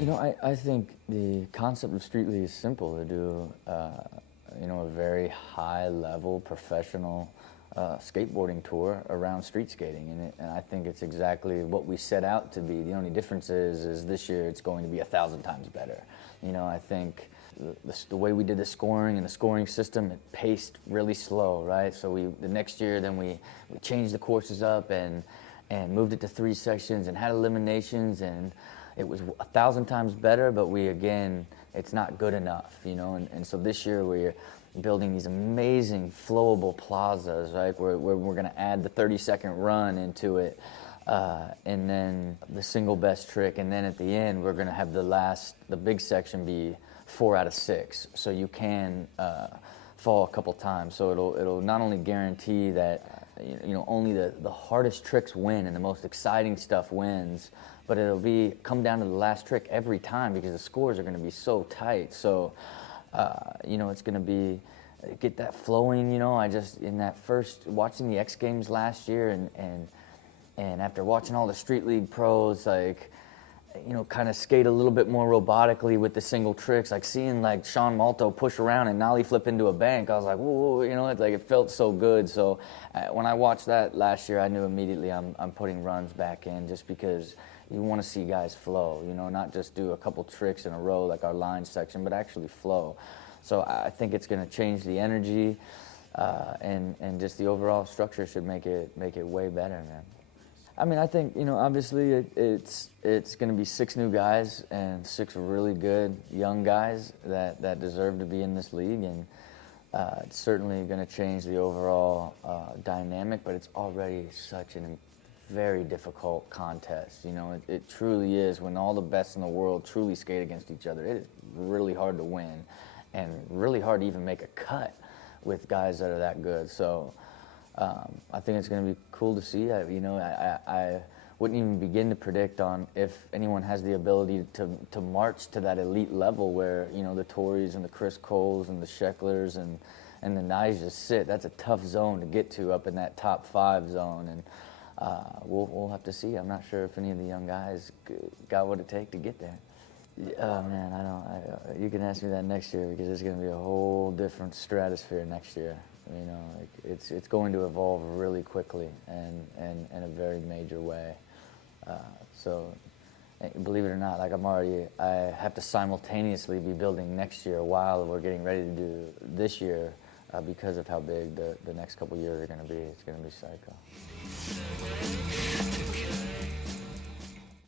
I think the concept of Street League is simple to do, a very high-level professional skateboarding tour around street skating, and I think it's exactly what we set out to be. The only difference is this year it's going to be 1,000 times better. I think the way we did the scoring and the scoring system, it paced really slow, right? So the next year then we changed the courses up and moved it to 3 sections and had eliminations, and it was 1,000 times better, but it's not good enough, and so this year we're building these amazing flowable plazas, right, where we're going to add the 30-second run into it, and then the single best trick, and then at the end we're going to have the big section be 4 out of 6, so you can fall a couple times. So it'll not only guarantee that only the hardest tricks win and the most exciting stuff wins, but it'll come down to the last trick every time because the scores are going to be so tight. So it's going to be get that flowing. I just in that first watching the X Games last year and after watching all the Street League pros kind of skate a little bit more robotically with the single tricks, like seeing like Sean Malto push around and nollie flip into a bank. I was like, whoa, it felt so good. So when I watched that last year, I knew immediately I'm putting runs back in just because you want to see guys flow, not just do a couple tricks in a row like our line section, but actually flow. So I think it's going to change the energy and just the overall structure should make it way better, man. I mean, I think, obviously it's going to be 6 new guys and 6 really good young guys that deserve to be in this league, and it's certainly going to change the overall dynamic, but it's already such a very difficult contest. It truly is. When all the best in the world truly skate against each other, it is really hard to win and really hard to even make a cut with guys that are that good. So I think it's going to be cool to see. I wouldn't even begin to predict on if anyone has the ability to march to that elite level where the Torreys and the Chris Coles and the Shecklers and the Nyes just sit. That's a tough zone to get to, up in that top 5 zone, and we'll have to see. I'm not sure if any of the young guys got what it takes to get there. Oh man, you can ask me that next year because it's going to be a whole different stratosphere next year. It's going to evolve really quickly and in a very major way. So believe it or not, I have to simultaneously be building next year while we're getting ready to do this year because of how big the next couple years are going to be. It's going to be psycho.